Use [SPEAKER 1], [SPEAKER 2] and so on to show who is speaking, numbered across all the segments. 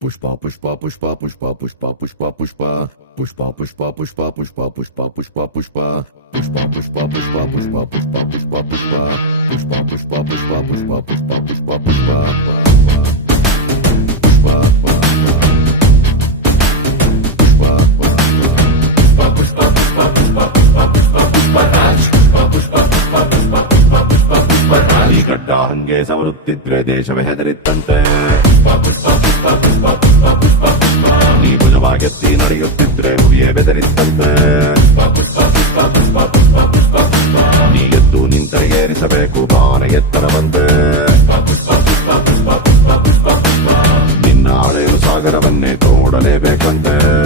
[SPEAKER 1] Puspá, puspá, puspá, puspá, puspá, puspá, puspá. Puspá, puspá, puspá, puspá, puspá, puspá, puspá. Puspá, puspá, puspá, puspá, puspá, puspá, puspá. Puspá, puspá, puspá, puspá, puspá, puspá, puspá.
[SPEAKER 2] Puspá, puspá, puspá. ಗಡ್ಡ ಹಂಗೆ ಸವರುತ್ತಿದ್ರೆ ದೇಶವೇ ಹೆದರಿತ್ತಂತೆ. ನೀ ಭುಜವಾಗೆತ್ತಿ ನಡೆಯುತ್ತಿದ್ರೆ ಹುಲಿಯೇ ಬೆದರಿತ್ತಂತೆ. ನೀ ಎದ್ದು ನಿಂತರೆ ಏರಿಸಬೇಕು ಬಾನ ಎತ್ತರವಂತೆ. ನಿನ್ನ ಹಳೆಯ ಸಾಗರವನ್ನೇ ತೋಡಲೇಬೇಕಂತೆ.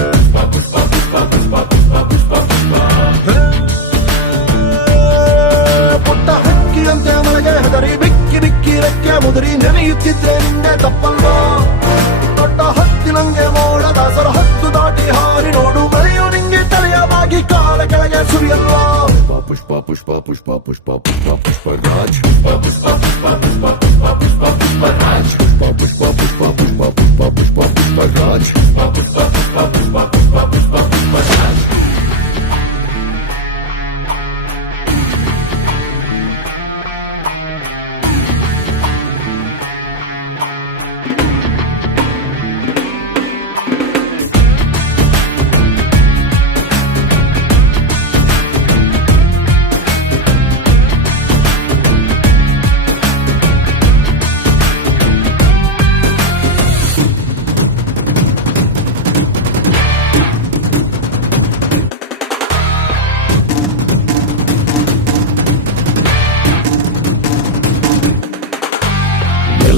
[SPEAKER 3] ಕುದುರಿ ನೆನೆಯುತ್ತಿದ್ದೆ ನಿನ್ನೆ ತಪ್ಪಲ್ಲ ದೊಡ್ಡ ಹತ್ತಿನಂಗೆ ಮೋಡ ಸರ ಹತ್ತು ದಾಟಿ ಹಾರಿ ನೋಡು ಬರೆಯು ನಿಂಗೆ ತಲೆಯ ಬಾಗಿ ಕಾಲ ಕೆಳಗೆ ಸುರಿಯಲ್ಲ
[SPEAKER 1] ಪುಷ್ಪ ಪುಷ್ಪ ಪುಷ್ಪ ಪುಷ್ಪ ಪುಷ್ಪ ಪುಷ್ಪ ರಾಜ್ ಪುಷ್ಪ ಪುಷ್ಪ ಪುಷ್ಪ ಪುಷ್ಪ ಪುಷ್ಪ ಪುಷ್ಪ ಪುಷ್ಪ ರಾಜ್ ಪುಷ್ಪ ಪುಷ್ಪ ಪುಷ್ಪ ಪುಷ್ಪ ಪುಷ್ಪ ಪುಷ್ಪ ಪುಷ್ಪ ರಾಜ್
[SPEAKER 2] ಪುಷ್ಪ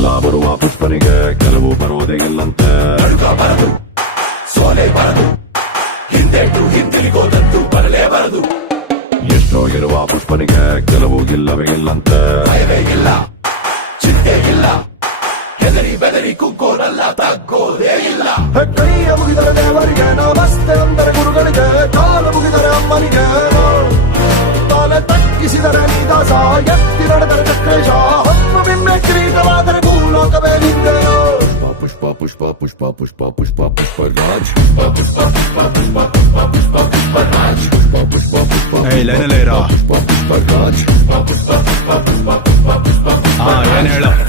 [SPEAKER 2] ಬರುವ ಪುಷ್ಪನಿಗೆ ಕೆಲವು ಬರುವುದೇ ಇಲ್ಲಂತೆ. ಬರದು. ಸೋಲೆ ಬರದು ಹಿಂದೆಟ್ಟು ಹಿಂದಿರಿಗೋದಂತೂ ಬರಲೇ ಬರದು. ಎಷ್ಟೋ ಇರುವ ಪುಷ್ಪನಿಗೆ ಕೆಲವು ಇಲ್ಲವೇ ಇಲ್ಲಂತೆ. ಇಲ್ಲ, ಚಿಂತೆ ಇಲ್ಲ. ಹೆದರಿ ಬೆದರಿ ಕುಕ್ಕೋರಲ್ಲ ತಗ್ಗೋದೇ ಇಲ್ಲ.
[SPEAKER 3] ಕೈಯ ಮುಗಿದರೆ ದೇವರಿಗೆ ನಮಸ್ತೆ ಅಂದರೆ ಗುರುಗಳಿಗೆ, ಕಾಲ ಮುಗಿದರೆ ಅಮ್ಮನಿಗೆ. ತಾಲೆ ತಕ್ಕಿಸಿದರೆ ನೀದಾಸ, ಎತ್ತಿ ನಡೆದರೆ ಚಕ್ರೇಶ
[SPEAKER 1] పుష్ప పుష్ప పుష్ప పుష్ప పుష్ప రాజ్ పుష్ప పుష్ప పుష్ప పుష్ప పుష్ప
[SPEAKER 4] పుష్ప పుష్ప రాజ్
[SPEAKER 1] పుష్ప పుష్ప పుష్ప పుష్ప పుష్ప రాజ్ పుష్ప పుష్ప పుష్ప పుష్ప
[SPEAKER 4] పుష్ప పుష్ప పుష్ప
[SPEAKER 2] పుష్ప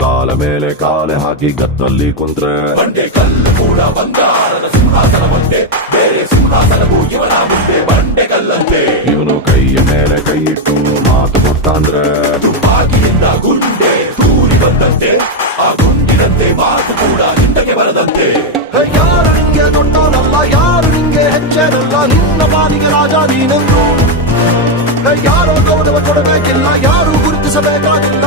[SPEAKER 2] ಕಾಲ ಮೇಲೆ ಕಾಲೆ ಹಾಕಿ ಗತ್ತಲ್ಲಿ ಕುಂತ್ರೆ. ಬಂಡೆ ಕಲ್ಲು ಕೂಡ ಬಂಗಾರದ ಸಿಂಹಾಸನವಂತೆ ಬೇರೆ ಸಿಂಹಾಸನವು ಇವನ ಮುಂದೆ, ಬಂಡೆ ಕಲ್ಲಂತೆ. ಇವನು ಕೈಯ ಮೇಲೆ ಕೈ ಇಟ್ಟು ಮಾತು ಕೊಡ್ತಾಂದ್ರೆ ತುಪ್ಪಾಗಿಯಿಂದ ಗುಂಡೆ ತೂರಿ ಬಂದಂತೆ, ಆ ಗುಂಡಿನಂತೆ ಮಾತು ಕೂಡ ಹಿಂದಕ್ಕೆ ಬರದಂತೆ.
[SPEAKER 3] ಯಾರು ನಿಂಗೆ ದೊಡ್ಡವನಲ್ಲ, ಯಾರು ನಿಂಗೆ ಹೆಚ್ಚೇನಲ್ಲ, ನಿನ್ನ ಪಾಲಿಗೆ ರಾಜ ನೀನಂದು ಯಾರೋ ಗೌರವ ಕೊಡಬೇಕಿಲ್ಲ, ಯಾರು ಗುರುತಿಸಬೇಕಾಗಿಲ್ಲ.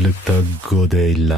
[SPEAKER 4] ಅಸಲು ತಗ್ಗೋದೇ ಇಲ್ಲ